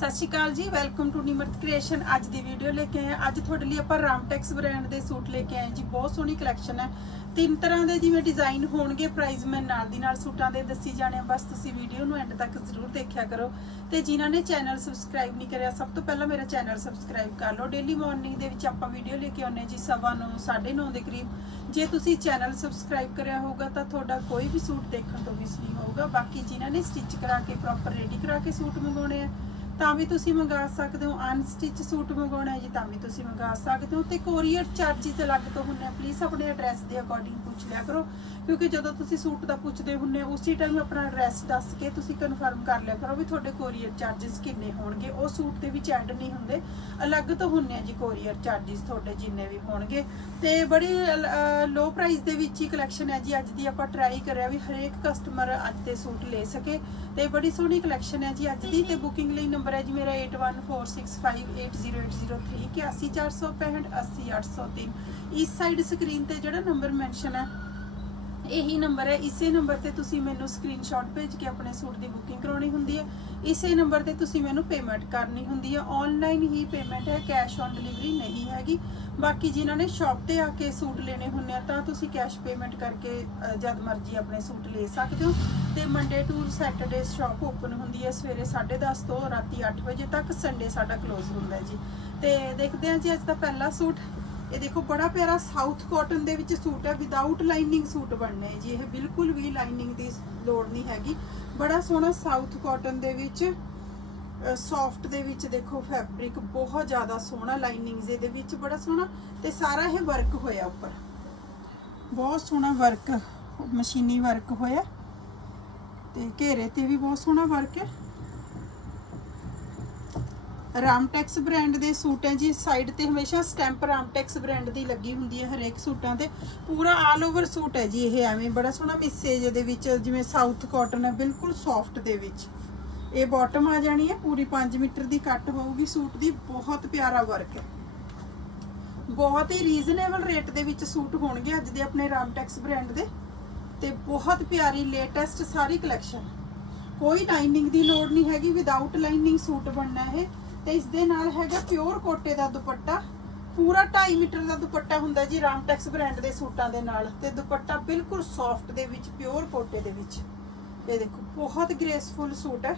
ਸਤਿ ਸ਼੍ਰੀ ਅਕਾਲ ਜੀ welcome to Nimrat creation ਅੱਜ ਦੀ ਵੀਡੀਓ ਲੈ ਕੇ ਆਏ ਅੱਜ ਤੁਹਾਡੇ ਲਈ ਆਪਾਂ ਰਾਮਟੈਕਸ ਬ੍ਰਾਂਡ ਦੇ ਸੂਟ ਲੈ ਕੇ ਆਏ ਜੀ। ਬਹੁਤ ਸੋਹਣੀ ਕਲੈਕਸ਼ਨ ਹੈ। ਤਿੰਨ ਤਰ੍ਹਾਂ ਦੇ ਜਿਵੇਂ ਡਿਜ਼ਾਈਨ ਹੋਣਗੇ ਪ੍ਰਾਈਸ ਮੈਂ ਨਾਲ ਦੀ ਨਾਲ ਸੂਟਾਂ ਦੇ ਦੱਸੀ ਜਾਣੇ ਆ। ਬਸ ਤੁਸੀਂ ਵੀਡੀਓ ਨੂੰ ਐਂਡ ਤੱਕ ਜ਼ਰੂਰ ਦੇਖਿਆ ਕਰੋ। ਤੇ ਜਿਨ੍ਹਾਂ ਨੇ ਚੈਨਲ ਸਬਸਕ੍ਰਾਈਬ ਨਹੀਂ ਕਰਿਆ, ਸਭ ਤੋਂ ਪਹਿਲਾਂ ਮੇਰਾ ਚੈਨਲ ਸਬਸਕ੍ਰਾਈਬ ਕਰ ਲਓ। ਡੇਲੀ ਮਾਰਨਿੰਗ ਦੇ ਵਿੱਚ ਆਪਾਂ ਵੀਡੀਓ ਲੈ ਕੇ ਆਉਂਦੇ ਹਾਂ ਜੀ, ਸਵਾ ਨੂੰ, ਸਾਢੇ 9 ਦੇ ਕਰੀਬ। ਜੇ ਤੁਸੀਂ ਚੈਨਲ ਸਬਸਕ੍ਰਾਈਬ ਕਰਿਆ ਹੋਊਗਾ ਤਾਂ ਤੁਹਾਡਾ ਕੋਈ ਵੀ ਸੂਟ ਦੇਖਣ ਤੋਂ ਮਿਸ ਨਹੀਂ ਹੋਊਗਾ। ਬਾਕੀ ਜਿਨ੍ਹਾਂ ਨੇ ਸਟਿਚ ਕਰਾ ਕੇ ਪ੍ਰੋਪਰ ਰੈਡੀ ਕਰਾ ਕੇ ਸੂਟ ਮੰਗਾਉਣੇ ਆ ਤਾਂ ਵੀ ਤੁਸੀਂ ਮੰਗਾ ਸਕਦੇ ਹੋ। ਅਨਸਟਿਚ ਸੂਟ ਮੰਗਾਉਣਾ ਹੈ ਜੀ, ਤਾਂ ਵੀ ਤੁਸੀਂ ਮੰਗਾ ਸਕਦੇ ਹੋ। ਤੇ ਕੋਰੀਅਰ ਚਾਰਜਿਸ ਅਲੱਗ ਤੋਂ ਹੁੰਦੇ ਆ। ਪਲੀਜ਼ ਆਪਣੇ ਐਡਰੈਸ ਦੇ ਅਕੋਰਡਿੰਗ ਪੁੱਛ ਲਿਆ ਕਰੋ। ਕਿਉਂਕਿ ਜਦੋਂ ਤੁਸੀਂ ਸੂਟ ਦਾ ਪੁੱਛਦੇ ਹੁੰਨੇ ਉਸੇ ਟਾਈਮ ਆਪਣਾ ਐਡਰੈਸ ਦੱਸ ਕੇ ਤੁਸੀਂ ਕਨਫਰਮ ਕਰ ਲਿਆ ਕਰੋ ਵੀ ਤੁਹਾਡੇ ਕੋਰੀਅਰ ਚਾਰਜਿਸ ਕਿੰਨੇ ਹੋਣਗੇ। ਉਹ ਸੂਟ ਦੇ ਵਿੱਚ ਐਡ ਨਹੀਂ ਹੁੰਦੇ। ਅਲੱਗ ਤੋਂ ਹੁੰਨੇ ਆ ਜੀ ਕੋਰੀਅਰ ਚਾਰਜਿਸ ਤੁਹਾਡੇ ਜਿੰਨੇ ਵੀ ਹੋਣਗੇ। ਤੇ ਬੜੀ ਲੋ ਪ੍ਰਾਈਸ ਦੇ ਵਿੱਚ ਹੀ ਕਲੈਕਸ਼ਨ ਹੈ ਜੀ। ਅੱਜ ਦੀ ਆਪਾਂ ਟਰਾਈ ਕਰਿਆ ਵੀ ਹਰੇਕ ਕਸਟਮਰ ਅੱਜ ਦੇ ਸੂਟ ਲੈ ਸਕੇ। ਤੇ ਬੜੀ ਸੋਹਣੀ ਕਲੈਕਸ਼ਨ ਹੈ ਜੀ ਅੱਜ ਦੀ। ਤੇ ਬੁਕਿੰਗ ਲਈ ਨੰਬਰ ਹੈ ਜੀ ਮੇਰਾ 8146580803 81465 80803 ਇਸ ਸਾਈਡ ਸਕਰੀਨ ਤੇ ਜਿਹੜਾ ਨੰਬਰ ਮੈਂਸ਼ਨ ਹੈ ਇਹੀ ਨੰਬਰ ਹੈ। ਇਸੇ ਨੰਬਰ ਤੇ ਤੁਸੀਂ ਮੈਨੂੰ ਸਕਰੀਨਸ਼ਾਟ ਭੇਜ ਕੇ ਆਪਣੇ ਸੂਟ ਦੀ ਬੁਕਿੰਗ ਕਰਾਉਣੀ ਹੁੰਦੀ ਹੈ। ਇਸੇ ਨੰਬਰ ਤੇ ਤੁਸੀਂ ਮੈਨੂੰ ਪੇਮੈਂਟ ਕਰਨੀ ਹੁੰਦੀ ਹੈ। ਆਨਲਾਈਨ ਹੀ ਪੇਮੈਂਟ ਹੈ ਕੈਸ਼ ਔਨ ਡਿਲੀਵਰੀ ਨਹੀਂ ਹੈਗੀ। ਬਾਕੀ ਜਿਨ੍ਹਾਂ ਨੇ ਸ਼ਾਪ ਤੇ ਆ ਕੇ ਸੂਟ ਲੈਣੇ ਹੁੰਦੇ ਆ, ਤਾਂ ਤੁਸੀਂ ਕੈਸ਼ ਪੇਮੈਂਟ ਕਰਕੇ ਜਦ ਮਰਜ਼ੀ ਆਪਣੇ ਸੂਟ ਲੈ ਸਕਦੇ ਹੋ। ਤੇ Monday to Saturday shop open ਹੁੰਦੀ ਹੈ। ਸਵੇਰੇ 10:30 ਤੋਂ ਰਾਤੀ 8 ਵਜੇ ਤੱਕ ਸੰਡੇ ਸਾਡਾ ਕਲੋਜ਼ ਹੁੰਦਾ ਹੈ ਜੀ। ਤੇ ਦੇਖਦੇ ਹਾਂ ਜੀ, ਅੱਜ ਦਾ ਪਹਿਲਾ ਸੂਟ। ਇਹ ਦੇਖੋ, ਬੜਾ ਪਿਆਰਾ ਸਾਊਥ ਕਾਟਨ ਦੇ ਵਿੱਚ ਸੂਟ ਹੈ। ਵਿਦਆਊਟ ਲਾਈਨਿੰਗ ਸੂਟ ਬਣਨਾ ਹੈ ਜੀ। ਇਹ ਬਿਲਕੁਲ ਵੀ ਲਾਈਨਿੰਗ ਦੀ ਲੋੜ ਨਹੀਂ ਹੈਗੀ। ਬੜਾ ਸੋਹਣਾ ਸਾਊਥ ਕਾਟਨ ਦੇ ਵਿੱਚ ਸੌਫਟ ਦੇ ਵਿੱਚ ਦੇਖੋ ਫੈਬਰਿਕ ਬਹੁਤ ਜ਼ਿਆਦਾ ਸੋਹਣਾ ਲਾਈਨਿੰਗਸ ਇਹਦੇ ਵਿੱਚ, ਬੜਾ ਸੋਹਣਾ। ਤੇ ਸਾਰਾ ਇਹ ਵਰਕ ਹੋਇਆ ਉੱਪਰ। ਬਹੁਤ ਸੋਹਣਾ ਵਰਕ ਮਸ਼ੀਨੀ ਵਰਕ ਹੋਇਆ। ਤੇ ਘੇਰੇ ਤੇ ਵੀ ਬਹੁਤ ਸੋਹਣਾ ਵਰਕ ਹੈ। ਰਾਮਟੈਕਸ ਬ੍ਰਾਂਡ ਦੇ ਸੂਟ ਹੈ ਜੀ। ਸਾਈਡ ਤੇ ਹਮੇਸ਼ਾ ਸਟੈਂਪ ਰਾਮਟੈਕਸ ਬ੍ਰਾਂਡ ਦੀ ਲੱਗੀ ਹੁੰਦੀ ਹੈ ਹਰੇਕ ਸੂਟਾਂ ਤੇ। ਪੂਰਾ ਆਲ ਓਵਰ ਸੂਟ ਹੈ ਜੀ ਇਹ ਐਵੇਂ। ਬੜਾ ਸੋਹਣਾ ਮਿਸੇਜ ਦੇ ਵਿੱਚ ਜਿਵੇਂ ਸਾਊਥ ਕਾਟਨ ਹੈ, ਬਿਲਕੁਲ ਸੌਫਟ ਦੇ ਵਿੱਚ। ਇਹ ਬਾਟਮ ਆ ਜਾਣੀ ਹੈ, ਪੂਰੀ 5 ਮੀਟਰ ਦੀ ਕੱਟ ਹੋਊਗੀ ਸੂਟ ਦੀ। ਬਹੁਤ ਪਿਆਰਾ ਵਰਕ ਹੈ। ਬਹੁਤ ਹੀ ਰੀਜ਼ਨੇਬਲ ਰੇਟ ਦੇ ਵਿੱਚ ਸੂਟ ਹੋਣਗੇ ਅੱਜ ਦੇ ਆਪਣੇ ਰਾਮਟੈਕਸ ਬ੍ਰਾਂਡ ਦੇ। ਤੇ ਬਹੁਤ ਪਿਆਰੀ ਲੇਟੈਸਟ ਸਾਰੀ ਕਲੈਕਸ਼ਨ ਕੋਈ ਲਾਈਨਿੰਗ ਦੀ ਲੋੜ ਨਹੀਂ ਹੈਗੀ। ਵਿਦਆਊਟ ਲਾਈਨਿੰਗ ਸੂਟ ਬਣਨਾ ਇਹ। ਤੇ ਇਸ ਦੇ ਨਾਲ ਹੈਗਾ ਪਿਓਰ ਕੋਟੇ ਦਾ ਦੁਪੱਟਾ। ਪੂਰਾ 2.5 ਮੀਟਰ ਦਾ ਦੁਪੱਟਾ ਹੁੰਦਾ ਜੀ ਰਾਮਟੈਕਸ ਬ੍ਰਾਂਡ ਦੇ ਸੂਟਾਂ ਦੇ ਨਾਲ ਤੇ ਦੁਪੱਟਾ ਬਿਲਕੁਲ ਸੌਫਟ ਦੇ ਵਿੱਚ, ਪਿਓਰ ਕੋਟੇ ਦੇ ਵਿੱਚ। ਇਹ ਦੇਖੋ, ਬਹੁਤ ਗ੍ਰੇਸਫੁਲ ਸੂਟ ਹੈ।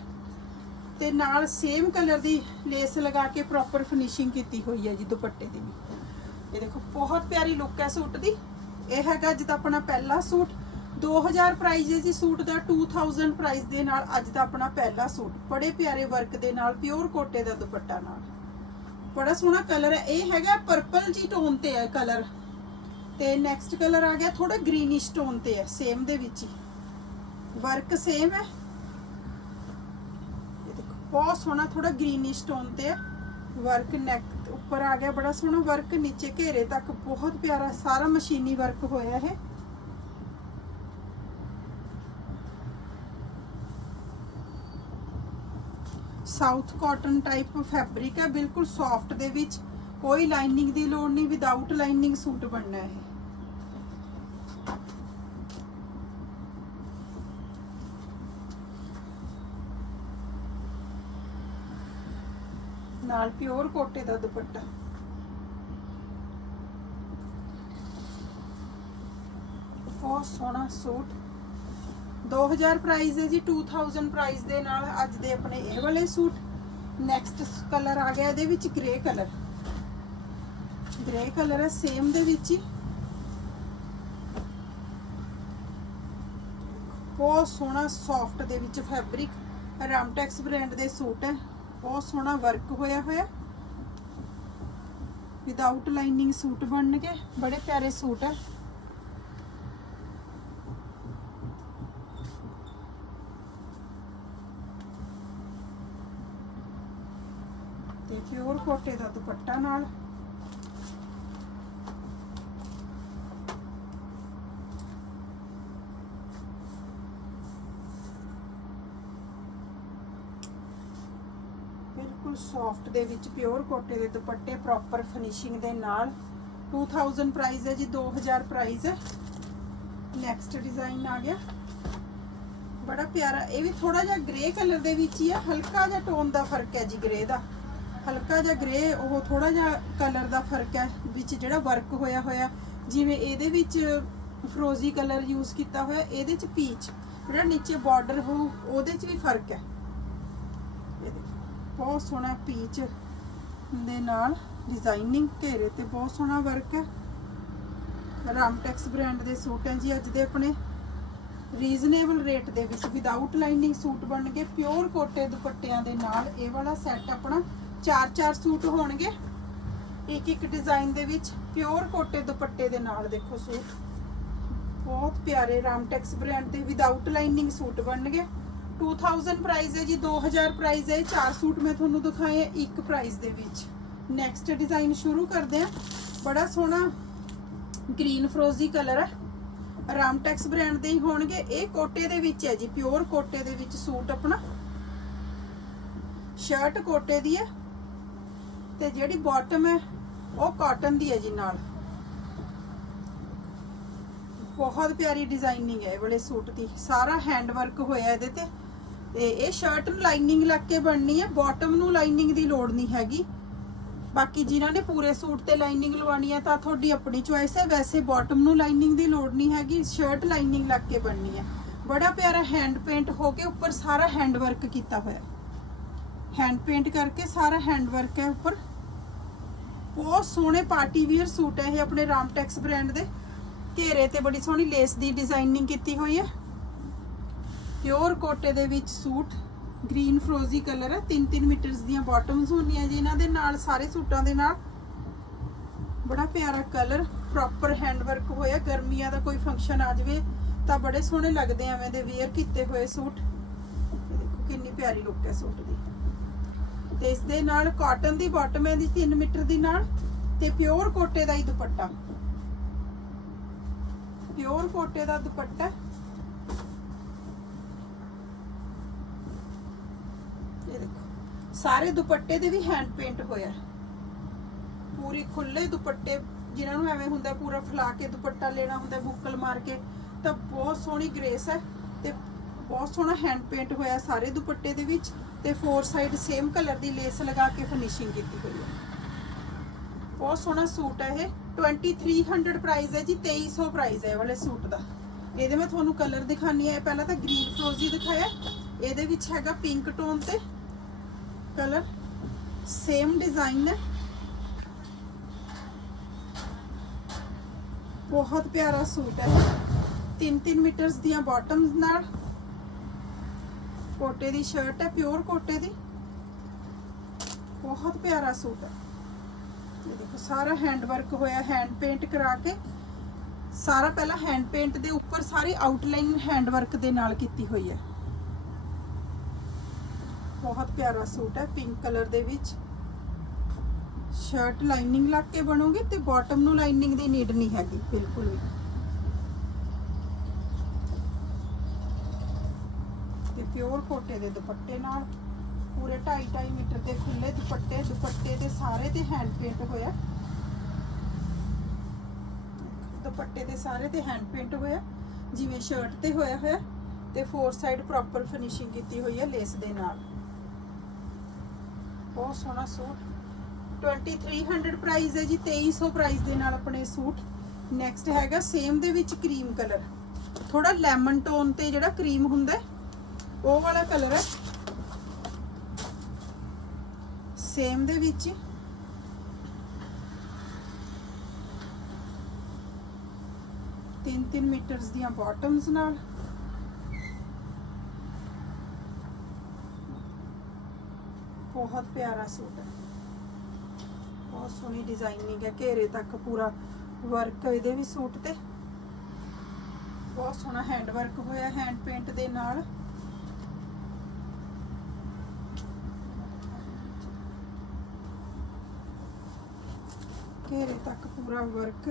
ਤੇ ਨਾਲ ਸੇਮ ਕਲਰ ਦੀ ਲੇਸ ਲਗਾ ਕੇ ਪ੍ਰੋਪਰ ਫਿਨਿਸ਼ਿੰਗ ਕੀਤੀ ਹੋਈ ਹੈ ਜੀ ਦੁਪੱਟੇ ਦੀ ਵੀ। ਇਹ ਦੇਖੋ, ਬਹੁਤ ਪਿਆਰੀ ਲੁੱਕ ਹੈ ਸੂਟ ਦੀ। ਇਹ ਹੈਗਾ ਜਿੱਦਾਂ ਆਪਣਾ ਪਹਿਲਾ ਸੂਟ। 2000 ਪ੍ਰਾਈਸ ਹੈ ਜੀ, ਸੂਟ ਦਾ 2000 ਪ੍ਰਾਈਸ ਦੇ ਨਾਲ ਅੱਜ ਦਾ ਆਪਣਾ ਪਹਿਲਾ ਸੂਟ। ਬੜੇ ਪਿਆਰੇ ਵਰਕ ਦੇ ਨਾਲ ਪਿਓਰ ਕੋਟੇ ਦਾ ਦੁਪੱਟਾ ਨਾਲ। ਬੜਾ ਸੋਹਣਾ ਕਲਰ ਹੈ। ਇਹ ਹੈਗਾ ਪਰਪਲ ਜੀ ਟੋਨ ਤੇ ਹੈ ਕਲਰ ਤੇ ਨੈਕਸਟ ਕਲਰ ਆ ਗਿਆ ਥੋੜਾ ਗ੍ਰੀਨਿਸ਼ ਟੋਨ ਤੇ ਹੈ ਸੇਮ ਦੇ ਵਿੱਚ ਹੀ। ਵਰਕ ਸੇਮ ਹੈ। ਇਹ ਦੇਖੋ, ਬਹੁਤ ਸੋਹਣਾ ਥੋੜਾ ਗ੍ਰੀਨਿਸ਼ ਟੋਨ ਤੇ ਹੈ। ਵਰਕ ਨੈਕ ਉੱਪਰ ਆ ਗਿਆ ਬੜਾ ਸੋਹਣਾ ਵਰਕ ਨੀਚੇ ਘੇਰੇ ਤੱਕ ਬਹੁਤ ਪਿਆਰਾ, ਸਾਰਾ ਮਸ਼ੀਨੀ ਵਰਕ ਹੋਇਆ ਹੈ ਸਾਊਥ ਕਾਟਨ ਟਾਈਪ ਫੈਬਰਿਕ ਹੈ, ਬਿਲਕੁਲ ਸੌਫਟ ਦੇ ਵਿੱਚ। ਕੋਈ ਲਾਈਨਿੰਗ ਦੀ ਲੋੜ ਨਹੀਂ ਵਿਦਆਊਟ ਲਾਈਨਿੰਗ ਸੂਟ ਬਣਨਾ ਹੈ ਨਾਲ ਪਿਓਰ ਕੋਟੇ ਦਾ ਦੁਪੱਟਾ। ਬਹੁਤ ਸੋਹਣਾ ਸੂਟ। 2000 ਪ੍ਰਾਈਸ ਹੈ ਜੀ 2000 ਪ੍ਰਾਈਸ ਦੇ ਨਾਲ ਅੱਜ ਦੇ ਆਪਣੇ ਇਹ ਵਾਲੇ ਸੂਟ। ਨੈਕਸਟ ਕਲਰ ਆ ਗਿਆ ਇਹਦੇ ਵਿੱਚ ਗ੍ਰੇ ਕਲਰ ਗ੍ਰੇ ਕਲਰ ਹੈ ਸੇਮ ਦੇ ਵਿੱਚ ਹੀ। ਬਹੁਤ ਸੋਹਣਾ ਸੌਫਟ ਦੇ ਵਿੱਚ ਫੈਬਰਿਕ ਰਾਮਟੈਕਸ ਬ੍ਰਾਂਡ ਦੇ ਸੂਟ ਹੈ। ਬਹੁਤ ਸੋਹਣਾ ਵਰਕ ਹੋਇਆ ਹੋਇਆ। ਵਿਦਆਊਟ ਲਾਈਨਿੰਗ ਸੂਟ ਬਣਨਗੇ, ਬੜੇ ਪਿਆਰੇ ਸੂਟ ਹੈ ਤੇ ਪਿਓਰ ਕੋਟੇ ਦਾ ਦੁਪੱਟਾ ਨਾਲ। ਬਿਲਕੁਲ ਸੌਫਟ ਦੇ ਵਿੱਚ ਪਿਓਰ ਕੋਟੇ ਦੇ ਦੁਪੱਟੇ ਪ੍ਰੋਪਰ ਫਿਨਿਸ਼ਿੰਗ ਦੇ ਨਾਲ। 2000 ਪ੍ਰਾਈਸ ਹੈ ਜੀ 2000 ਪ੍ਰਾਈਸ ਹੈ। ਨੈਕਸਟ ਡਿਜ਼ਾਈਨ ਆ ਗਿਆ। ਬੜਾ ਪਿਆਰਾ, ਇਹ ਵੀ ਥੋੜਾ ਜਿਹਾ ਗ੍ਰੇ ਕਲਰ ਦੇ ਵਿੱਚ ਹੀ ਹੈ, ਹਲਕਾ ਜਿਹਾ ਟੋਨ ਦਾ ਫ਼ਰਕ ਹੈ ਜੀ ਗ੍ਰੇ ਦਾ। ਹਲਕਾ ਜਿਹਾ ਗ੍ਰੇ ਉਹ ਥੋੜਾ ਜਿਹਾ ਕਲਰ ਦਾ ਫ਼ਰਕ ਹੈ, ਵਿੱਚ ਜਿਹੜਾ ਵਰਕ ਹੋਇਆ ਹੋਇਆ, ਜਿਵੇਂ ਇਹਦੇ ਵਿੱਚ ਫਰੋਜ਼ੀ ਕਲਰ ਯੂਜ਼ ਕੀਤਾ ਹੋਇਆ, ਇਹਦੇ ਚ ਪੀਚ ਜਿਹੜਾ ਨੀਚੇ ਬਾਰਡਰ ਹੋ, ਉਹਦੇ ਚ ਵੀ ਫ਼ਰਕ ਹੈ। ਇਹ ਬਹੁਤ ਸੋਹਣਾ ਪੀਚ ਦੇ ਨਾਲ ਡਿਜ਼ਾਈਨਿੰਗ ਘੇਰੇ ਤੇ ਬਹੁਤ ਸੋਹਣਾ ਵਰਕ ਹੈ। ਰਾਮਟੈਕਸ ਬ੍ਰਾਂਡ ਦੇ ਸੂਟ ਹੈ ਜੀ ਅੱਜ ਦੇ ਆਪਣੇ। ਰੀਜ਼ਨੇਬਲ ਰੇਟ ਦੇ ਵਿੱਚ ਵਿਦਆਊਟ ਲਾਈਨਿੰਗ ਸੂਟ ਬਣ ਬਣਨਗੇ ਪਿਓਰ ਕੋਟੇ ਦੁਪੱਟਿਆਂ ਦੇ ਨਾਲ ਇਹ ਵਾਲਾ ਸੈੱਟ ਆਪਣਾ ਚਾਰ ਚਾਰ ਸੂਟ ਹੋਣਗੇ। ਇੱਕ ਇੱਕ ਡਿਜ਼ਾਈਨ ਦੇ ਵਿੱਚ ਪਿਓਰ ਕੋਟੇ ਦੁਪੱਟੇ ਦੇ ਨਾਲ ਦੇਖੋ ਸੂਟ। ਬਹੁਤ ਪਿਆਰੇ ਰਾਮਟੈਕਸ ਬ੍ਰਾਂਡ ਦੇ ਵਿਦਆਊਟ ਲਾਈਨਿੰਗ ਸੂਟ ਬਣਨਗੇ। 2000 ਪ੍ਰਾਈਸ ਹੈ ਜੀ 2000 ਪ੍ਰਾਈਸ ਹੈ। ਚਾਰ ਸੂਟ ਮੈਂ ਤੁਹਾਨੂੰ ਦਿਖਾਏ ਇੱਕ ਪ੍ਰਾਈਸ ਦੇ ਵਿੱਚ। ਨੈਕਸਟ ਡਿਜ਼ਾਈਨ ਸ਼ੁਰੂ ਕਰਦੇ ਆ ਬੜਾ ਸੋਹਣਾ ਗ੍ਰੀਨ ਫਰੋਜ਼ੀ ਕਲਰ ਹੈ। ਰਾਮਟੈਕਸ ਬ੍ਰਾਂਡ ਦੇ ਹੀ ਹੋਣਗੇ। ਇਹ ਕੋਟੇ ਦੇ ਵਿੱਚ ਹੈ ਜੀ, ਪਿਓਰ ਕੋਟੇ ਦੇ ਵਿੱਚ ਸੂਟ ਆਪਣਾ। ਸ਼ਰਟ ਕੋਟੇ ਦੀ ਹੈ। ਤੇ ਜਿਹੜੀ ਬਾਟਮ ਹੈ, ਉਹ ਕਾਟਨ ਦੀ ਹੈ ਜੀ ਨਾਲ। ਬਹੁਤ ਪਿਆਰੀ ਡਿਜ਼ਾਈਨਿੰਗ ਹੈ ਇਹ ਵਾਲੇ ਸੂਟ ਦੀ। ਸਾਰਾ ਹੈਂਡ ਵਰਕ ਹੋਇਆ ਇਹਦੇ ਤੇ। ਤੇ ਇਹ ਸ਼ਰਟ ਨੂੰ ਲਾਈਨਿੰਗ ਲੱਗ ਕੇ ਬਣਨੀ ਹੈ ਬਾਟਮ ਨੂੰ ਲਾਈਨਿੰਗ ਦੀ ਲੋੜ ਨਹੀਂ ਹੈਗੀ। ਬਾਕੀ ਜਿਨ੍ਹਾਂ ਨੇ ਪੂਰੇ ਸੂਟ ਤੇ ਲਾਈਨਿੰਗ ਲਵਾਉਣੀ ਹੈ, ਤਾਂ ਤੁਹਾਡੀ ਆਪਣੀ ਚੁਆਇਸ ਹੈ। ਵੈਸੇ ਬਾਟਮ ਨੂੰ ਲਾਈਨਿੰਗ ਦੀ ਲੋੜ ਨਹੀਂ ਹੈਗੀ ਸ਼ਰਟ ਲਾਈਨਿੰਗ ਲੱਗ ਕੇ ਬਣਨੀ ਹੈ। ਬੜਾ ਪਿਆਰਾ ਹੈਂਡ ਪੇਂਟ ਹੋ ਕੇ ਉੱਪਰ ਸਾਰਾ ਹੈਂਡ ਵਰਕ ਕੀਤਾ ਹੋਇਆ ਹੈਂਡ ਪੇਂਟ ਕਰਕੇ ਸਾਰਾ ਹੈਂਡ ਵਰਕ ਹੈ ਉੱਪਰ। ਬਹੁਤ ਸੋਹਣੇ ਪਾਰਟੀ ਵੀਅਰ ਸੂਟ ਹੈ ਇਹ ਆਪਣੇ ਰਾਮਟੈਕਸ ਬ੍ਰਾਂਡ ਦੇ। ਘੇਰੇ ਤੇ ਬੜੀ ਸੋਹਣੀ ਲੇਸ ਦੀ ਡਿਜ਼ਾਈਨਿੰਗ ਕੀਤੀ ਹੋਈ ਹੈ। ਪਿਓਰ ਕੋਟੇ ਦੇ ਵਿੱਚ ਸੂਟ ਗ੍ਰੀਨ ਫਰੋਜ਼ੀ ਕਲਰ ਹੈ। 3-3 ਮੀਟਰਸ ਦੀਆਂ ਬਾਟਮਸ ਹੁੰਦੀਆਂ ਜੀ ਇਹਨਾਂ ਦੇ ਨਾਲ, ਸਾਰੇ ਸੂਟਾਂ ਦੇ ਨਾਲ। ਬੜਾ ਪਿਆਰਾ ਕਲਰ ਪ੍ਰੋਪਰ ਹੈਂਡਵਰਕ ਹੋਇਆ। ਗਰਮੀਆਂ ਦਾ ਕੋਈ ਫੰਕਸ਼ਨ ਆ ਜਾਵੇ ਤਾਂ ਬੜੇ ਸੋਹਣੇ ਲੱਗਦੇ ਐਵੇਂ ਦੇ ਵੇਅਰ ਕੀਤੇ ਹੋਏ ਸੂਟ। ਦੇਖੋ ਕਿੰਨੀ ਪਿਆਰੀ ਲੁੱਕ ਹੈ ਸੂਟ ਦੀ। ਤੇ ਇਸ ਦੇ ਨਾਲ ਕਾਟਨ ਦੀ ਬਾਟਮ ਹੈ ਦੀ 3 ਮੀਟਰ ਦੀ ਨਾਲ ਤੇ ਪਿਓਰ ਕੋਟੇ ਦਾ ਹੀ ਦੁਪੱਟਾ। ਪਿਓਰ ਕੋਟੇ ਦਾ ਦੁਪੱਟਾ। ਇਹ ਦੇਖੋ, ਸਾਰੇ ਦੁਪੱਟੇ ਦੇ ਵੀ ਹੈਂਡ ਪੇਂਟ ਹੋਇਆ ਹੈ। ਪੂਰੀ ਖੁੱਲੇ ਦੁਪੱਟੇ, ਜਿਨ੍ਹਾਂ ਨੂੰ ਐਵੇਂ ਹੁੰਦਾ ਪੂਰਾ ਫਲਾ ਕੇ ਦੁਪੱਟਾ ਲੈਣਾ ਹੁੰਦਾ, ਬੁੱਕਲ ਮਾਰ ਕੇ, ਤਾਂ ਬਹੁਤ ਸੋਹਣੀ ਗ੍ਰੇਸ ਹੈ ਤੇ ਬਹੁਤ ਸੋਹਣਾ ਹੈਂਡ ਪੇਂਟ ਹੋਇਆ ਸਾਰੇ ਦੁਪੱਟੇ ਦੇ ਵਿੱਚ। ਤੇ ਫੋਰ ਸਾਈਡ ਸੇਮ ਕਲਰ ਦੀ ਲੇਸ ਲਗਾ ਕੇ ਫਿਨਿਸ਼ਿੰਗ ਕੀਤੀ ਹੋਈ ਹੈ। ਬਹੁਤ ਸੋਹਣਾ ਸੂਟ ਹੈ ਇਹ। 2300 ਪ੍ਰਾਈਸ ਹੈ ਜੀ 2300 ਪ੍ਰਾਈਸ ਹੈ ਇਹ ਵਾਲੇ ਸੂਟ ਦਾ। ਇਹਦੇ ਮੈਂ ਤੁਹਾਨੂੰ ਕਲਰ ਦਿਖਾਣੀ ਹੈ। ਪਹਿਲਾਂ ਤਾਂ ਗ੍ਰੀਨ ਫਰੋਜ਼ੀ ਦਿਖਾਇਆ। ਇਹਦੇ ਵਿੱਚ ਹੈਗਾ ਪਿੰਕ ਟੋਨ ਤੇ ਕਲਰ ਸੇਮ ਡਿਜ਼ਾਈਨ ਹੈ। ਬਹੁਤ ਪਿਆਰਾ ਸੂਟ ਹੈ। 3-3 ਮੀਟਰਸ ਦੀਆਂ ਬਾਟਮਸ ਨਾਲ ਕੋਟੇ ਦੀ ਸ਼ਰਟ ਹੈ ਪਿਓਰ ਕੋਟੇ ਦੀ। ਬਹੁਤ ਪਿਆਰਾ ਸੂਟ ਹੈ। ਇਹ ਦੇਖੋ, ਸਾਰਾ ਹੈਂਡ ਵਰਕ ਹੋਇਆ ਹੈਂਡ ਪੇਂਟ ਕਰਾ ਕੇ। ਸਾਰਾ ਪਹਿਲਾਂ ਹੈਂਡ ਪੇਂਟ ਦੇ ਉੱਪਰ ਸਾਰੀ ਆਊਟਲਾਈਨ ਹੈਂਡ ਵਰਕ ਦੇ ਨਾਲ ਕੀਤੀ ਹੋਈ ਹੈ। ਬਹੁਤ ਪਿਆਰਾ ਸੂਟ ਹੈ ਪਿੰਕ ਕਲਰ ਦੇ ਵਿੱਚ। ਸ਼ਰਟ ਲਾਈਨਿੰਗ ਲੱਗ ਕੇ ਬਣੂਗੀ ਤੇ ਬਾਟਮ ਨੂੰ ਲਾਈਨਿੰਗ ਦੀ ਨੀਡ ਨਹੀਂ ਹੈਗੀ, ਬਿਲਕੁਲ ਵੀ ਤੇ ਪਿਓਰ ਕੋਟੇ ਦੇ ਦੁਪੱਟੇ ਨਾਲ ਪੂਰੇ 2.5 2.5 ਮੀਟਰ ਦੇ ਖੁੱਲੇ ਦੁਪੱਟੇ ਦੁਪੱਟੇ ਦੇ ਸਾਰੇ ਤੇ ਹੈਂਡ ਪੇਂਟ ਹੋਇਆ। ਦੁਪੱਟੇ ਦੇ ਸਾਰੇ ਤੇ ਹੈਂਡ ਪੇਂਟ ਹੋਇਆ ਜਿਵੇਂ ਸ਼ਰਟ ਤੇ ਹੋਇਆ ਹੋਇਆ ਤੇ ਫੋਰ ਸਾਈਡ ਪ੍ਰੋਪਰ ਫਿਨਿਸ਼ਿੰਗ ਕੀਤੀ ਹੋਈ ਹੈ ਲੇਸ ਦੇ ਨਾਲ। ਬਹੁਤ ਸੋਹਣਾ ਸੂਟ। 2300 ਪ੍ਰਾਈਸ ਹੈ ਜੀ 2300 ਪ੍ਰਾਈਸ ਦੇ ਨਾਲ ਆਪਣੇ ਸੂਟ। ਨੈਕਸਟ ਹੈਗਾ ਸੇਮ ਦੇ ਵਿੱਚ ਕਰੀਮ ਕਲਰ ਥੋੜਾ ਲੈਮਨ ਟੋਨ ਤੇ ਜਿਹੜਾ ਕਰੀਮ ਹੁੰਦਾ ਹੈ, ਉਹ ਵਾਲਾ ਕਲਰ ਹੈ। ਸੇਮ ਦੇ ਵਿੱਚ ਹੀ। ਤਿੰਨ ਤਿੰਨ ਮੀਟਰਸ ਦੀਆਂ ਬਾਟਮਸ ਨਾਲ। ਬਹੁਤ ਪਿਆਰਾ ਸੂਟ ਹੈ। ਬਹੁਤ ਸੋਹਣੀ ਡਿਜ਼ਾਈਨਿੰਗ ਹੈ। ਘੇਰੇ ਤੱਕ ਪੂਰਾ ਵਰਕ ਇਹਦੇ ਵੀ ਸੂਟ ਤੇ। ਬਹੁਤ ਸੋਹਣਾ ਹੈਂਡ ਵਰਕ ਹੋਇਆ ਹੈਂਡ ਪੇਂਟ ਦੇ ਨਾਲ। ਘੇਰੇ ਤੱਕ ਪੂਰਾ ਵਰਕ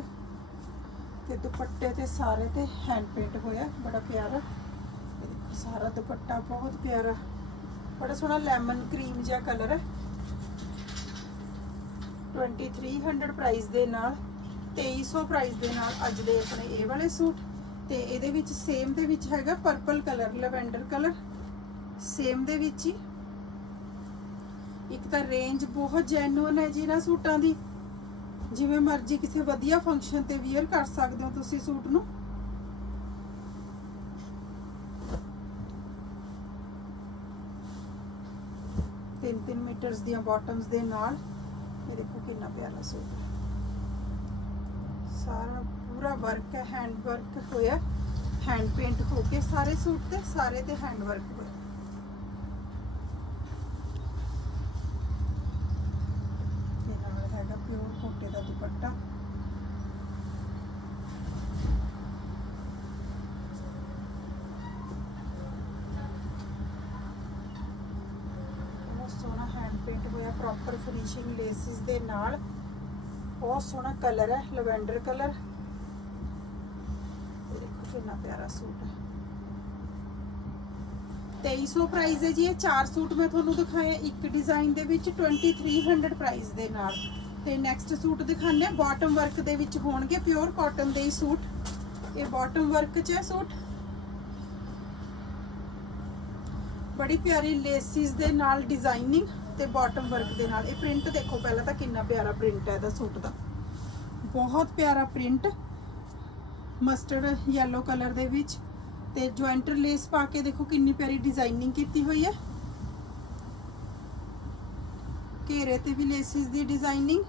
ਤੇ ਦੁਪੱਟੇ ਤੇ ਸਾਰੇ ਤੇ ਹੈਂਡ ਪੇਂਟ ਹੋਇਆ, ਬੜਾ ਪਿਆਰਾ। ਸਾਰਾ ਦੁਪੱਟਾ ਬਹੁਤ ਪਿਆਰਾ। ਬੜਾ ਸੋਹਣਾ ਲੈਮਨ ਕਰੀਮ ਜਿਹਾ ਕਲਰ ਹੈ। 2300 ਪ੍ਰਾਈਸ ਦੇ ਨਾਲ 2300 ਪ੍ਰਾਈਸ ਦੇ ਨਾਲ ਅੱਜ ਦੇ ਆਪਣੇ ਇਹ ਵਾਲੇ ਸੂਟ। ਤੇ ਇਹਦੇ ਵਿੱਚ ਸੇਮ ਦੇ ਵਿੱਚ ਹੈਗਾ purple colour lavender colour same ਦੇ ਵਿੱਚ ਹੀ। ਇੱਕ ਤਾਂ ਰੇਂਜ ਬਹੁਤ ਜੈਨੂਅਨ ਹੈ ਜੀ ਇਹਨਾਂ ਸੂਟਾਂ ਦੀ। ਜਿਵੇਂ ਮਰਜ਼ੀ ਕਿਸੇ ਵਧੀਆ ਫੰਕਸ਼ਨ ਤੇ ਵੀਅਰ ਕਰ ਸਕਦੇ ਹੋ ਤੁਸੀਂ ਸੂਟ ਨੂੰ। ਤਿੰਨ ਤਿੰਨ ਮੀਟਰਸ ਦੀਆਂ ਬਾਟਮਸ ਦੇ ਨਾਲ। ਇਹ ਦੇਖੋ ਕਿੰਨਾ ਪਿਆਰਾ ਸੂਟ ਹੈ। ਸਾਰਾ ਪੂਰਾ ਵਰਕ ਹੈ ਹੈਂਡ ਵਰਕ ਹੋਇਆ। ਹੈਂਡ ਪੇਂਟ ਹੋ ਕੇ ਸਾਰੇ ਸੂਟ ਤੇ, ਸਾਰੇ ਤੇ ਹੈਂਡ ਵਰਕ ਹੋਇਆ ਤੇ ਨਾਲ ਹੈਗਾ ਪਿਓਰ ਕੋਟੇ ਦਾ ਦੁਪੱਟਾ ਬਹੁਤ ਸੋਹਣਾ ਹੋਇਆ ਪ੍ਰੋਪਰ ਫਿਨਿਸ਼ਿੰਗ ਲੇਸਿਸ ਦੇ ਨਾਲ। ਬਹੁਤ ਸੋਹਣਾ ਕਲਰ ਹੈ ਲਵੈਂਡਰ ਕਲਰ ਦੇਖੋ ਕਿੰਨਾ ਪਿਆਰਾ ਸੂਟ ਹੈ। 2300 ਪ੍ਰਾਈਸ ਹੈ ਜੀ, ਇਹ ਚਾਰ ਸੂਟ ਮੈਂ ਤੁਹਾਨੂੰ ਦਿਖਾਇਆ ਇੱਕ ਡਿਜ਼ਾਈਨ ਦੇ ਵਿੱਚ 2300 ਪ੍ਰਾਈਸ ਦੇ ਨਾਲ। ਤੇ ਨੈਕਸਟ ਸੂਟ ਦਿਖਾਣੇ ਬਾਟਮ ਵਰਕ ਦੇ ਵਿੱਚ ਹੋਣਗੇ ਪਿਓਰ ਕਾਟਨ ਦੇ ਹੀ ਸੂਟ। ਇਹ ਬਾਟਮ ਵਰਕ 'ਚ ਹੈ ਸੂਟ। ਬੜੀ ਪਿਆਰੀ ਲੇਸਿਸ ਦੇ ਨਾਲ ਡਿਜ਼ਾਈਨਿੰਗ ਤੇ ਬਾਟਮ ਵਰਕ ਦੇ ਨਾਲ। ਇਹ ਪ੍ਰਿੰਟ ਦੇਖੋ, ਪਹਿਲਾਂ ਤਾਂ ਕਿੰਨਾ ਪਿਆਰਾ ਪ੍ਰਿੰਟ ਹੈ ਇਹਦਾ ਸੂਟ ਦਾ। ਬਹੁਤ ਪਿਆਰਾ ਪ੍ਰਿੰਟ ਮਸਟਰਡ ਯੈਲੋ ਕਲਰ ਦੇ ਵਿੱਚ। ਤੇ ਜੁਆਇੰਟਰ ਲੇਸ ਪਾ ਕੇ ਦੇਖੋ ਕਿੰਨੀ ਪਿਆਰੀ ਡਿਜ਼ਾਈਨਿੰਗ ਕੀਤੀ ਹੋਈ ਹੈ। ਘੇਰੇ ਤੇ ਵੀ ਲੇਸਿਸ ਦੀ ਡਿਜ਼ਾਈਨਿੰਗ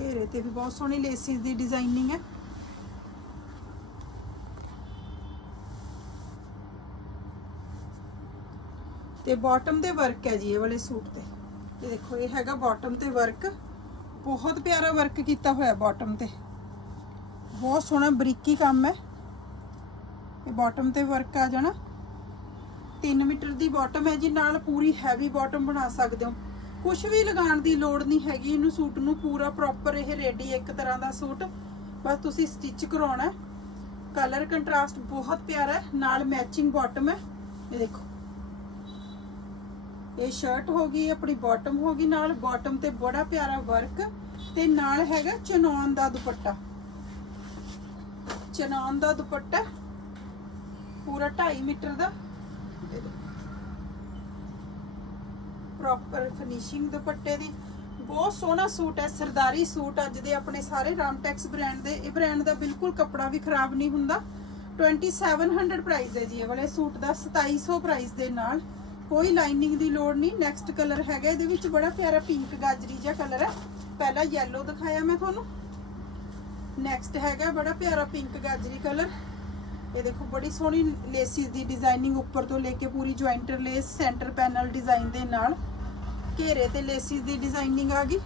ਘੇਰੇ ਤੇ ਵੀ ਬਹੁਤ ਸੋਹਣੀ ਲੇਸਿਸ ਦੀ ਡਿਜ਼ਾਈਨਿੰਗ ਹੈ। ਤੇ ਬਾਟਮ 'ਤੇ ਵਰਕ ਹੈ ਜੀ ਇਹ ਵਾਲੇ ਸੂਟ ਤੇ। ਇਹ ਦੇਖੋ, ਇਹ ਹੈਗਾ ਬਾਟਮ ਤੇ ਵਰਕ ਬਹੁਤ ਪਿਆਰਾ ਵਰਕ ਕੀਤਾ ਹੋਇਆ ਬਾਟਮ ਤੇ। ਬਹੁਤ ਸੋਹਣਾ ਬਰੀਕੀ ਕੰਮ ਹੈ। ਇਹ ਬਾਟਮ ਤੇ ਵਰਕ ਆ ਜਾਣਾ। 3 ਮੀਟਰ ਦੀ ਬਾਟਮ ਹੈ ਜੀ, ਨਾਲ ਪੂਰੀ ਹੈਵੀ ਬਾਟਮ ਬਣਾ ਸਕਦੇ ਹੋ। ਕੁਝ ਵੀ ਲਗਾਉਣ ਦੀ ਲੋੜ ਨਹੀਂ ਹੈਗੀ, ਇਹਨੂੰ ਸੂਟ ਨੂੰ ਪੂਰਾ ਪ੍ਰੋਪਰ ਇਹ ਰੈਡੀ ਇੱਕ ਤਰ੍ਹਾਂ ਦਾ ਸੂਟ। ਬਸ ਤੁਸੀਂ ਸਟਿਚ ਕਰਾਉਣਾ ਕਲਰ ਕੰਟਰਾਸਟ ਬਹੁਤ ਪਿਆਰਾ ਹੈ, ਨਾਲ ਮੈਚਿੰਗ ਬਾਟਮ ਹੈ। ਇਹ ਦੇਖੋ। ਇਹ ਸ਼ਰਟ ਹੋ ਗਈ, ਆਪਣੀ ਬਾਟਮ ਹੋ ਗਈ, ਨਾਲ ਬਾਟਮ ਤੇ ਬੜਾ ਪਿਆਰਾ ਵਰਕ ਤੇ ਨਾਲ ਹੈਗਾ ਚਨੌਨ ਦਾ ਦੁਪੱਟਾ। ਚਨੌਨ ਦਾ ਦੁਪੱਟਾ, ਪੂਰਾ 2.5 ਮੀਟਰ ਦਾ। ਪ੍ਰੋਪਰ ਫਿਨਿਸ਼ਿੰਗ ਦੁਪੱਟੇ ਦੀ। ਬਹੁਤ ਸੋਹਣਾ ਸੂਟ ਹੈ, ਸਰਦਾਰੀ ਸੂਟ ਅੱਜ ਦੇ ਆਪਣੇ ਸਾਰੇ ਰਾਮਟੈਕਸ ਬ੍ਰਾਂਡ ਦੇ। ਇਹ ਬ੍ਰਾਂਡ ਦਾ ਬਿਲਕੁਲ ਕੱਪੜਾ ਵੀ ਖਰਾਬ ਨਹੀਂ ਹੁੰਦਾ। 2700 ਪ੍ਰਾਈਸ ਹੈ ਜੀ ਇਹ ਵਾਲੇ ਸੂਟ ਦਾ 2700 ਪ੍ਰਾਈਸ ਦੇ ਨਾਲ। ਕੋਈ ਲਾਈਨਿੰਗ ਦੀ ਲੋੜ ਨਹੀਂ ਨੈਕਸਟ ਕਲਰ ਹੈਗਾ, ਇਹਦੇ ਵਿੱਚ ਬੜਾ ਪਿਆਰਾ ਪਿੰਕ ਗਾਜਰੀ ਜਿਹਾ ਕਲਰ ਹੈ। ਪਹਿਲਾਂ ਯੈਲੋ ਦਿਖਾਇਆ ਮੈਂ ਤੁਹਾਨੂੰ। ਨੈਕਸਟ ਹੈਗਾ ਬੜਾ ਪਿਆਰਾ ਪਿੰਕ ਗਾਜਰੀ ਕਲਰ ਇਹ ਦੇਖੋ, ਬੜੀ ਸੋਹਣੀ ਲੇਸਿਸ ਦੀ ਡਿਜ਼ਾਈਨਿੰਗ ਉੱਪਰ ਤੋਂ ਲੈ ਕੇ ਪੂਰੀ ਜੁਆਇੰਟਰ ਲੇਸ ਸੈਂਟਰ ਪੈਨਲ ਡਿਜ਼ਾਈਨ ਦੇ ਨਾਲ। ਘੇਰੇ ਤੇ ਲੇਸਿਸ ਦੀ ਡਿਜ਼ਾਈਨਿੰਗ ਆ ਗਈ।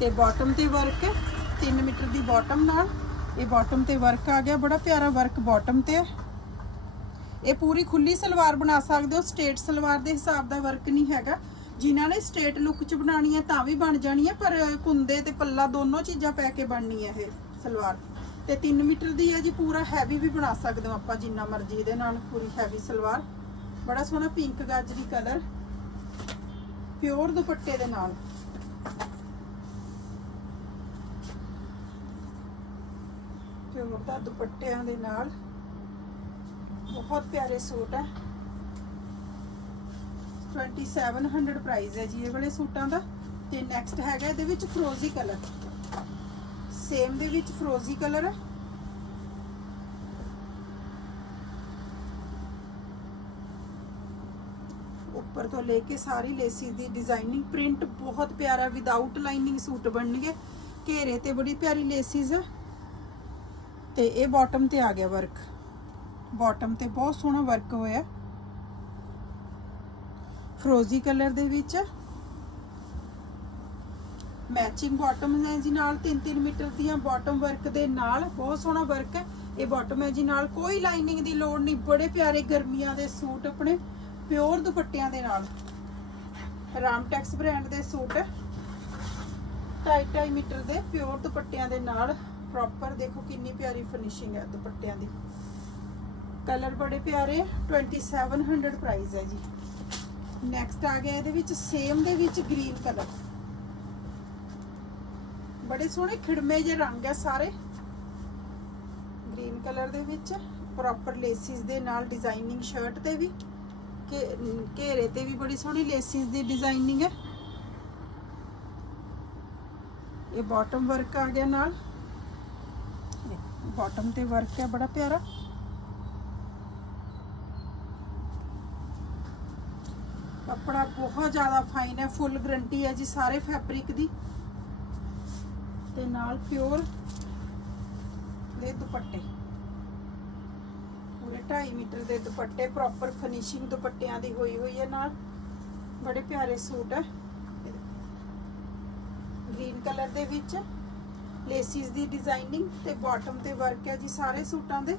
ਤੇ ਬਾਟਮ ਤੇ ਵਰਕ ਹੈ 3 ਮੀਟਰ ਦੀ ਬਾਟਮ ਨਾਲ। ਇਹ ਬਾਟਮ ਤੇ ਵਰਕ ਆ ਗਿਆ, ਬੜਾ ਪਿਆਰਾ ਵਰਕ ਬਾਟਮ ਤੇ ਹੈ। ਇਹ ਪੂਰੀ ਖੁੱਲੀ ਸਲਵਾਰ ਬਣਾ ਸਕਦੇ ਹੋ, ਸਟੇਟ ਸਲਵਾਰ ਦੇ ਹਿਸਾਬ ਦਾ ਵਰਕ ਨਹੀਂ ਹੈਗਾ। ਜਿਨ੍ਹਾਂ ਨੇ ਸਟੇਟ ਲੁੱਕ ਚ ਬਣਾਣੀ ਹੈ ਤਾਂ ਵੀ ਬਣ ਜਾਣੀ ਹੈ, ਪਰ ਕੁੰਦੇ ਤੇ ਪੱਲਾ ਦੋਨੋਂ ਚੀਜ਼ਾਂ ਪੈ ਕੇ ਬਣਨੀ ਹੈ ਇਹ ਸਲਵਾਰ। ਤੇ 3 ਮੀਟਰ ਦੀ ਹੈ ਜੀ, ਪੂਰਾ ਹੈਵੀ ਵੀ ਬਣਾ ਸਕਦੇ ਹੋ ਆਪਾਂ, ਜਿੰਨਾ ਮਰਜ਼ੀ ਇਹਦੇ ਨਾਲ ਪੂਰੀ ਹੈਵੀ ਸਲਵਾਰ। ਬੜਾ ਸੋਹਣਾ ਪਿੰਕ ਗਾਜਰੀ ਕਲਰ ਪਿਓਰ ਦੁਪੱਟੇ ਦੇ ਨਾਲ। ਪਿਓਰ ਦਾ ਦੁਪੱਟਿਆਂ ਦੇ ਨਾਲ। ਬਹੁਤ ਪਿਆਰੇ ਸੂਟ ਹੈ। 2700 ਪ੍ਰਾਈਸ ਹੈ ਜੀ ਇਹ ਵਾਲੇ ਸੂਟਾਂ ਦਾ। ਤੇ ਨੈਕਸਟ ਹੈਗਾ ਇਹਦੇ ਵਿੱਚ ਫਰੋਜ਼ੀ ਕਲਰ ਸੇਮ ਦੇ ਵਿੱਚ ਫਰੋਜ਼ੀ ਕਲਰ ਹੈ। ਉੱਪਰ ਤੋਂ ਲੈ ਕੇ ਸਾਰੀ ਲੇਸਿਸ ਦੀ ਡਿਜ਼ਾਈਨਿੰਗ ਪ੍ਰਿੰਟ ਬਹੁਤ ਪਿਆਰਾ ਵਿਦਆਊਟ ਲਾਈਨਿੰਗ ਸੂਟ ਬਣਨਗੇ। ਘੇਰੇ ਤੇ ਬੜੀ ਪਿਆਰੀ ਲੇਸਿਸ ਹੈ। ਤੇ ਇਹ ਬਾਟਮ ਤੇ ਆ ਗਿਆ ਵਰਕ ਬਾਟਮ ਤੇ ਬਹੁਤ ਸੋਹਣਾ ਵਰਕ ਹੋਇਆ। ਫਰੋਜ਼ੀ ਕਲਰ ਦੇ ਵਿੱਚ। ਮੈਚਿੰਗ ਬਾਟਮ ਹੈ ਜੀ ਨਾਲ 3-3 ਮੀਟਰ ਦੀਆਂ ਬਾਟਮ ਵਰਕ ਦੇ ਨਾਲ। ਬਹੁਤ ਸੋਹਣਾ ਵਰਕ ਹੈ। ਇਹ ਬਾਟਮ ਹੈ ਜੀ ਨਾਲ। ਕੋਈ ਲਾਈਨਿੰਗ ਦੀ ਲੋੜ ਨਹੀਂ। ਬੜੇ ਪਿਆਰੇ ਗਰਮੀਆਂ ਦੇ ਸੂਟ ਆਪਣੇ ਪਿਓਰ ਦੁਪੱਟਿਆਂ ਦੇ ਨਾਲ। ਰਾਮਟੈਕਸ ਬ੍ਰਾਂਡ ਦੇ ਸੂਟ ਹੈ। 2.5 ਮੀਟਰ ਦੇ ਪਿਓਰ ਦੁਪੱਟਿਆਂ ਦੇ ਨਾਲ। ਪ੍ਰੋਪਰ ਦੇਖੋ ਕਿੰਨੀ ਪਿਆਰੀ ਫਿਨਿਸ਼ਿੰਗ ਹੈ ਦੁਪੱਟਿਆਂ ਦੀ। ਕਲਰ ਬੜੇ ਪਿਆਰੇ 2700 ਪ੍ਰਾਈਸ ਹੈ ਜੀ। ਨੈਕਸਟ ਆ ਗਿਆ ਇਹਦੇ ਵਿੱਚ ਸੇਮ ਦੇ ਵਿੱਚ ਗ੍ਰੀਨ ਕਲਰ ਬੜੇ ਸੋਹਣੇ ਖਿੜਮੇ ਜਿਹੇ ਰੰਗ ਹੈ ਸਾਰੇ। ਗ੍ਰੀਨ ਕਲਰ ਦੇ ਵਿੱਚ ਪ੍ਰੋਪਰ ਲੇਸਿਸ ਦੇ ਨਾਲ ਡਿਜ਼ਾਈਨਿੰਗ ਸ਼ਰਟ ਤੇ ਵੀ ਘੇਰੇ ਤੇ ਵੀ ਬੜੀ ਸੋਹਣੀ ਲੇਸਿਸ ਦੀ ਡਿਜ਼ਾਈਨਿੰਗ ਹੈ। ਇਹ ਬਾਟਮ ਵਰਕ ਆ ਗਿਆ ਨਾਲ। ਬਾਟਮ ਤੇ ਵਰਕ ਹੈ, ਬੜਾ ਪਿਆਰਾ। ਕੱਪੜਾ ਬਹੁਤ ਜ਼ਿਆਦਾ ਫਾਈਨ ਹੈ ਫੁੱਲ ਗਰੰਟੀ ਹੈ ਜੀ ਸਾਰੇ ਫੈਬਰਿਕ ਦੀ। ਤੇ ਨਾਲ ਪਿਓਰ ਦੇ ਦੁਪੱਟੇ। ਪੂਰੇ 2.5 ਮੀਟਰ ਦੇ ਦੁਪੱਟੇ ਪ੍ਰੋਪਰ ਫਿਨਿਸ਼ਿੰਗ ਦੁਪੱਟਿਆਂ ਦੀ ਹੋਈ ਹੋਈ ਹੈ ਨਾਲ। ਬੜੇ ਪਿਆਰੇ ਸੂਟ ਹੈ। ਗ੍ਰੀਨ ਕਲਰ ਦੇ ਵਿੱਚ ਲੇਸਿਸ ਦੀ ਡਿਜ਼ਾਈਨਿੰਗ ਤੇ ਬਾਟਮ ਤੇ ਵਰਕ ਹੈ ਜੀ ਸਾਰੇ ਸੂਟਾਂ ਦੇ।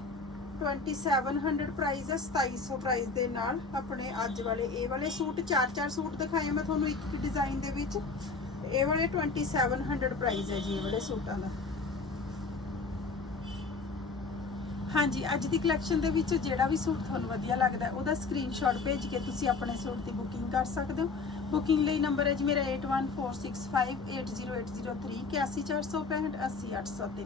2700 ਪ੍ਰਾਈਸ ਹੈ 2700 ਪ੍ਰਾਈਸ ਦੇ ਨਾਲ ਆਪਣੇ ਅੱਜ ਵਾਲੇ, ਇਹ ਵਾਲੇ ਸੂਟ ਚਾਰ ਚਾਰ ਸੂਟ ਦਿਖਾਏ ਮੈਂ ਤੁਹਾਨੂੰ ਇੱਕ ਇੱਕ ਡਿਜ਼ਾਈਨ ਦੇ ਵਿੱਚ। ਇਹ ਵਾਲੇ 2700 ਪ੍ਰਾਈਸ ਹੈ ਜੀ, ਇਹ ਵਾਲੇ ਸੂਟਾਂ ਦਾ। ਹਾਂਜੀ, ਅੱਜ ਦੀ ਕਲੈਕਸ਼ਨ ਦੇ ਵਿੱਚ ਜਿਹੜਾ ਵੀ ਸੂਟ ਤੁਹਾਨੂੰ ਵਧੀਆ ਲੱਗਦਾ ਉਹਦਾ ਸਕਰੀਨਸ਼ਾਟ ਭੇਜ ਕੇ ਤੁਸੀਂ ਆਪਣੇ ਸੂਟ ਦੀ ਬੁਕਿੰਗ ਕਰ ਸਕਦੇ ਹੋ। ਬੁਕਿੰਗ ਲਈ ਨੰਬਰ ਹੈ ਜੀ ਮੇਰਾ 8146580803 81465 80803